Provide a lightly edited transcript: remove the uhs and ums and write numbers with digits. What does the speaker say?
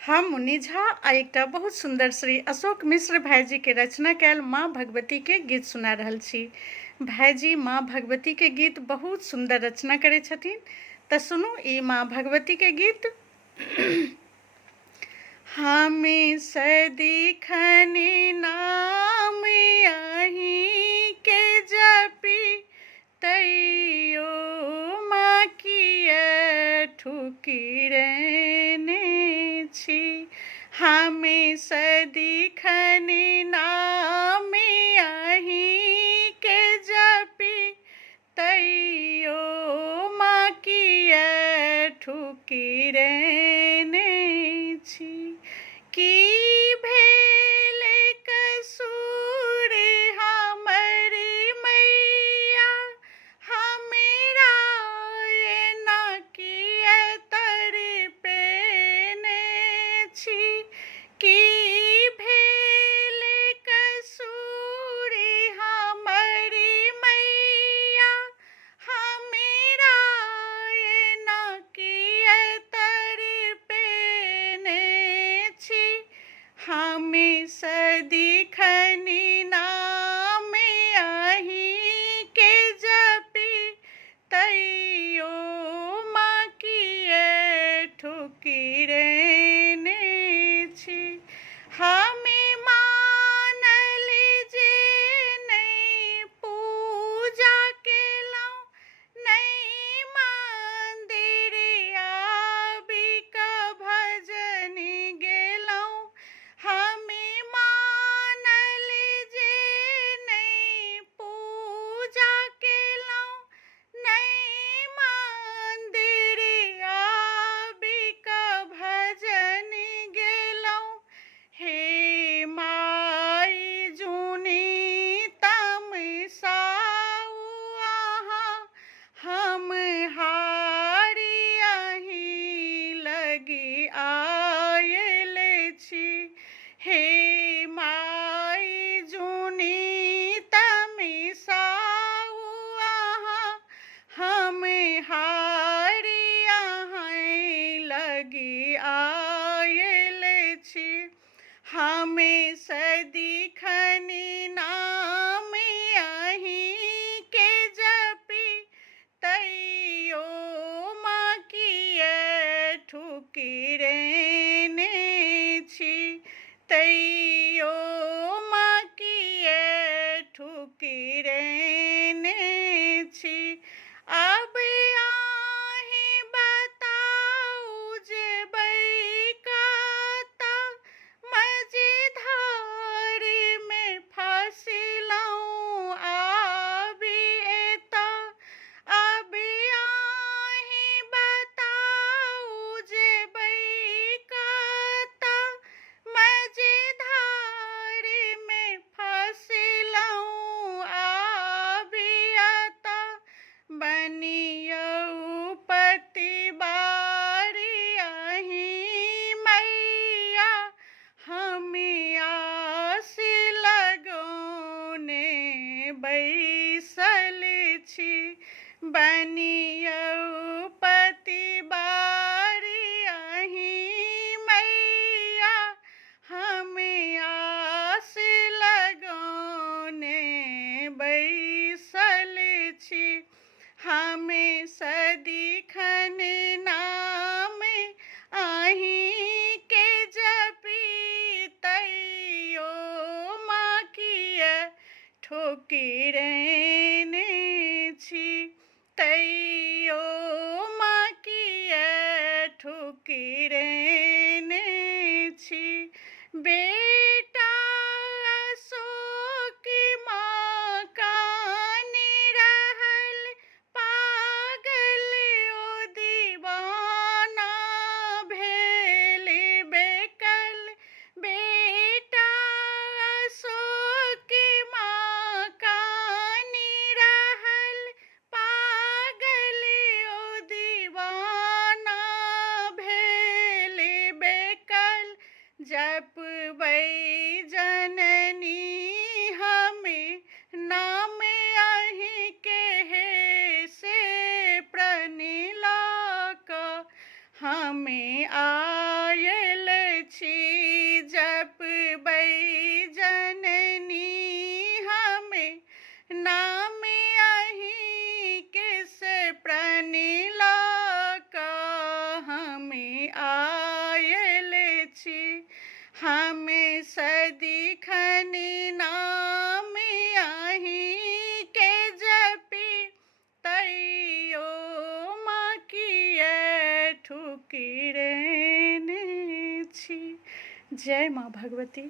हम मुन्नी झा आ एकटा बहुत सुंदर श्री अशोक मिश्र भाईजी के रचना कैल माँ भगवती के गीत सुना रहल छी। भाईजी माँ भगवती के गीत बहुत सुंदर रचना करे छथिन, त सुनू ई माँ भगवती के गीत। हमें सदिखनी नाम अहीं के जपी, तैयो माँ किए ठुकिरने छी। हमें सदिखनी नाम अहीं के जपी, तैयो माँ किए ठुकिरने छी। की भेले कसूर हमरी मैया, हमरा एना किए तड़पेने छी। की भेले कसूर हमरी मैया, हमरा एना किए तड़पेने छी। हमें सदिखनी नाम अहीं के जपी, तैयो माँ किए ठुकिरने छी। हमें मानल जे नहीं पूजा केलहुँ, नहीं मंदिर आबि कऽ भजन गेलहुँ। हमें मानल जे नहीं पूजा केलहुँ, नहीं मंदिर आबि कऽ भजन गेलहुँ। हे माई जुनी तमसाउ अहाँ, हम हारी अहीं लगी आयल छी। हे माई जुनी तमसाउ अहाँ, हम हारी अहीं लगी आयल छी। हमें सदिखनी नाम अहीं के जपी, तैयो माँ किए ठुकिरने छी। तैयो माँ किए ठुकिरने छी। अब अहीं बताउ जेबै कतऽ, मझधार में फंसलहुँ आबि एतऽ। अब अहीं बताउ जेबै कतऽ, मझधार में फंसलहुँ आबि एतऽ। बनियौ पतिवारी अहीं मैया, हम आस लगौने बैसल छी। बनियौ पतिवारी अहीं मैया, हम आस लगौने बैसल छी। हमें सदिखन नाम अहीं के जपी, तैयो माँ किए ठुकिरने छी। तैयो माँ किए ठुकिरने छी। बेटा अशोक माँ कानी रहल, पागल ओ दीवाना भेल बेकल। बेटा अशोक माँ कानी रहल, पागल ओ दीवाना भेल बेकल। जपबै जननी हमें नाम अहीं के, हे से प्रण लऽ कऽ हमें आयल केरने छी। जय माँ भगवती।